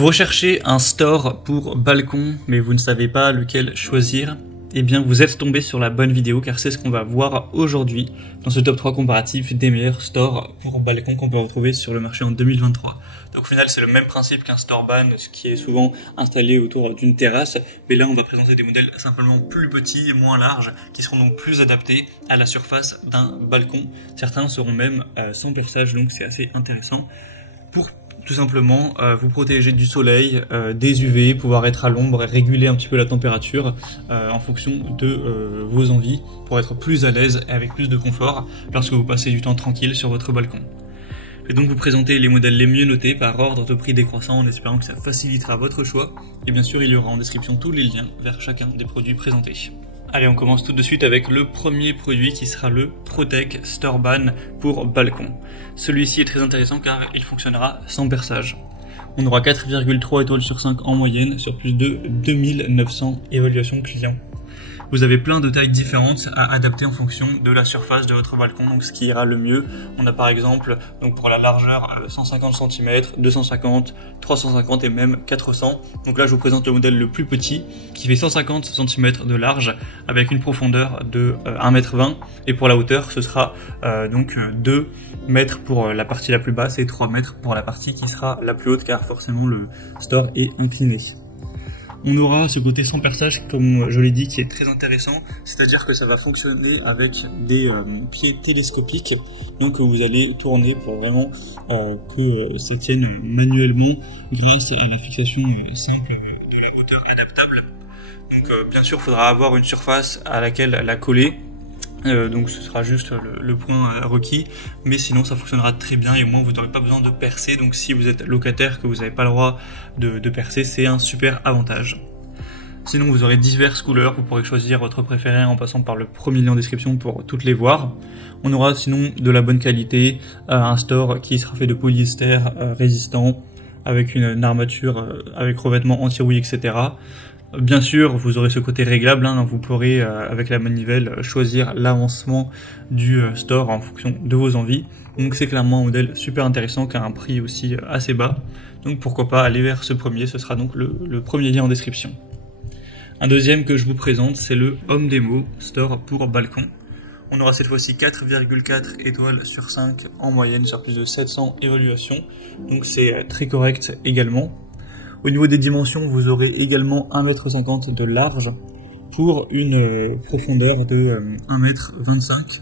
Vous recherchez un store pour balcon, mais vous ne savez pas lequel choisir? Eh bien, vous êtes tombé sur la bonne vidéo, car c'est ce qu'on va voir aujourd'hui dans ce top 3 comparatif des meilleurs stores pour balcon qu'on peut retrouver sur le marché en 2023. Donc au final, c'est le même principe qu'un store ban, ce qui est souvent installé autour d'une terrasse, mais là on va présenter des modèles simplement plus petits et moins larges, qui seront donc plus adaptés à la surface d'un balcon. Certains seront même sans perçage, donc c'est assez intéressant pour tout simplement vous protéger du soleil, des UV, pouvoir être à l'ombre et réguler un petit peu la température en fonction de vos envies pour être plus à l'aise et avec plus de confort lorsque vous passez du temps tranquille sur votre balcon. Je vais donc vous présenter les modèles les mieux notés par ordre de prix décroissant en espérant que ça facilitera votre choix. Et bien sûr, il y aura en description tous les liens vers chacun des produits présentés. Allez, on commence tout de suite avec le premier produit qui sera le Protec Store Ban pour balcon. Celui-ci est très intéressant car il fonctionnera sans perçage. On aura 4,3 étoiles sur 5 en moyenne sur plus de 2900 évaluations clients. Vous avez plein de tailles différentes à adapter en fonction de la surface de votre balcon, donc ce qui ira le mieux. On a par exemple donc pour la largeur 150 cm, 250, 350 et même 400. Donc là je vous présente le modèle le plus petit qui fait 150 cm de large avec une profondeur de 1,20 m et pour la hauteur ce sera donc 2 mètres pour la partie la plus basse et 3 mètres pour la partie qui sera la plus haute car forcément le store est incliné. On aura ce côté sans perçage, comme je l'ai dit, qui est très intéressant, c'est-à-dire que ça va fonctionner avec des pieds télescopiques, donc vous allez tourner pour vraiment que ça tienne manuellement grâce à la fixation simple de la hauteur adaptable. Donc bien sûr, il faudra avoir une surface à laquelle la coller. Donc ce sera juste le point requis, mais sinon ça fonctionnera très bien et au moins vous n'aurez pas besoin de percer. Donc si vous êtes locataire, que vous n'avez pas le droit de percer, c'est un super avantage. Sinon vous aurez diverses couleurs, vous pourrez choisir votre préféré en passant par le premier lien en description pour toutes les voir. On aura sinon de la bonne qualité, un store qui sera fait de polyester résistant, avec une armature avec revêtement anti-rouille, etc. Bien sûr, vous aurez ce côté réglable, vous pourrez avec la manivelle choisir l'avancement du store en fonction de vos envies. Donc c'est clairement un modèle super intéressant qui a un prix aussi assez bas. Donc pourquoi pas aller vers ce premier, ce sera donc le premier lien en description. Un deuxième que je vous présente, c'est le Home Demo Store pour balcon. On aura cette fois-ci 4,4 étoiles sur 5 en moyenne sur plus de 700 évaluations. Donc c'est très correct également. Au niveau des dimensions, vous aurez également 1,50 m de large pour une profondeur de 1,25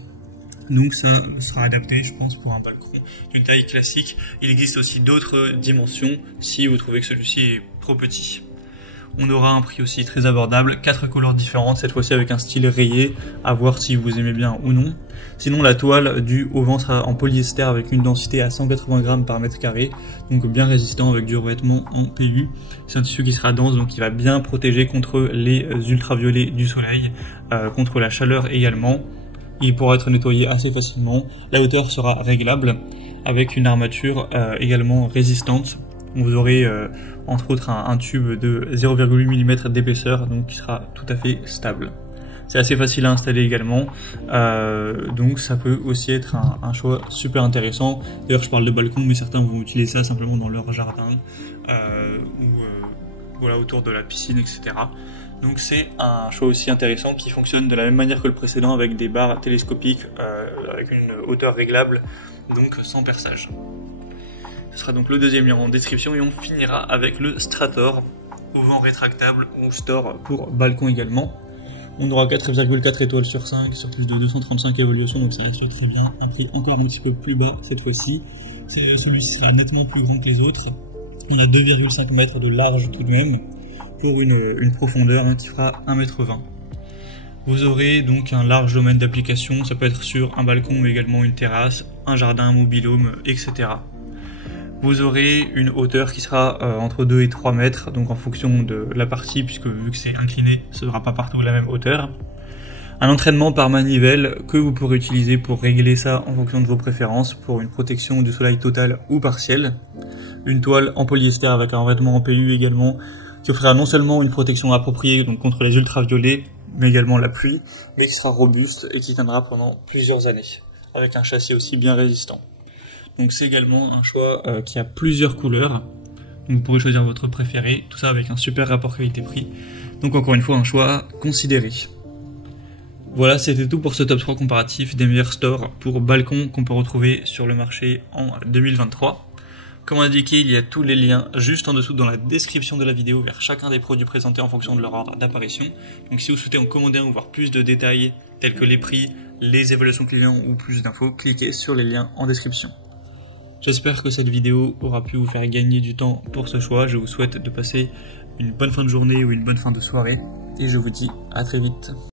m. Donc ça sera adapté, je pense, pour un balcon d'une taille classique. Il existe aussi d'autres dimensions si vous trouvez que celui-ci est trop petit. On aura un prix aussi très abordable, 4 couleurs différentes, cette fois-ci avec un style rayé, à voir si vous aimez bien ou non. Sinon la toile du haut vent sera en polyester avec une densité à 180 grammes par mètre carré, donc bien résistant avec du revêtement en PU. C'est un tissu qui sera dense, donc qui va bien protéger contre les ultraviolets du soleil, contre la chaleur également. Il pourra être nettoyé assez facilement. La hauteur sera réglable avec une armature également résistante. Vous aurez entre autres un tube de 0,8 mm d'épaisseur, donc qui sera tout à fait stable. C'est assez facile à installer également, donc ça peut aussi être un choix super intéressant. D'ailleurs je parle de balcon, mais certains vont utiliser ça simplement dans leur jardin ou voilà, autour de la piscine, etc. Donc c'est un choix aussi intéressant qui fonctionne de la même manière que le précédent avec des barres télescopiques avec une hauteur réglable, donc sans perçage. Ce sera donc le deuxième lien en description et on finira avec le Strator, auvent rétractable ou store pour balcon également. On aura 4,4 étoiles sur 5 sur plus de 235 évaluations, donc ça reste très bien. Un prix encore un petit peu plus bas cette fois-ci. Celui-ci sera nettement plus grand que les autres. On a 2,5 mètres de large tout de même pour une profondeur qui fera 1,20 m. Vous aurez donc un large domaine d'application, ça peut être sur un balcon mais également une terrasse, un jardin, un mobil-home, etc. Vous aurez une hauteur qui sera entre 2 et 3 mètres, donc en fonction de la partie, puisque vu que c'est incliné, ce ne sera pas partout la même hauteur. Un entraînement par manivelle que vous pourrez utiliser pour régler ça en fonction de vos préférences, pour une protection du soleil totale ou partielle. Une toile en polyester avec un revêtement en PU également, qui offrira non seulement une protection appropriée donc contre les ultraviolets, mais également la pluie, mais qui sera robuste et qui tiendra pendant plusieurs années, avec un châssis aussi bien résistant. Donc c'est également un choix qui a plusieurs couleurs. Vous pourrez choisir votre préféré, tout ça avec un super rapport qualité-prix. Donc encore une fois, un choix considéré. Voilà, c'était tout pour ce top 3 comparatif des meilleurs stores pour balcon qu'on peut retrouver sur le marché en 2023. Comme indiqué, il y a tous les liens juste en dessous dans la description de la vidéo vers chacun des produits présentés en fonction de leur ordre d'apparition. Donc si vous souhaitez en commander un ou voir plus de détails tels que les prix, les évaluations clients ou plus d'infos, cliquez sur les liens en description. J'espère que cette vidéo aura pu vous faire gagner du temps pour ce choix. Je vous souhaite de passer une bonne fin de journée ou une bonne fin de soirée et je vous dis à très vite.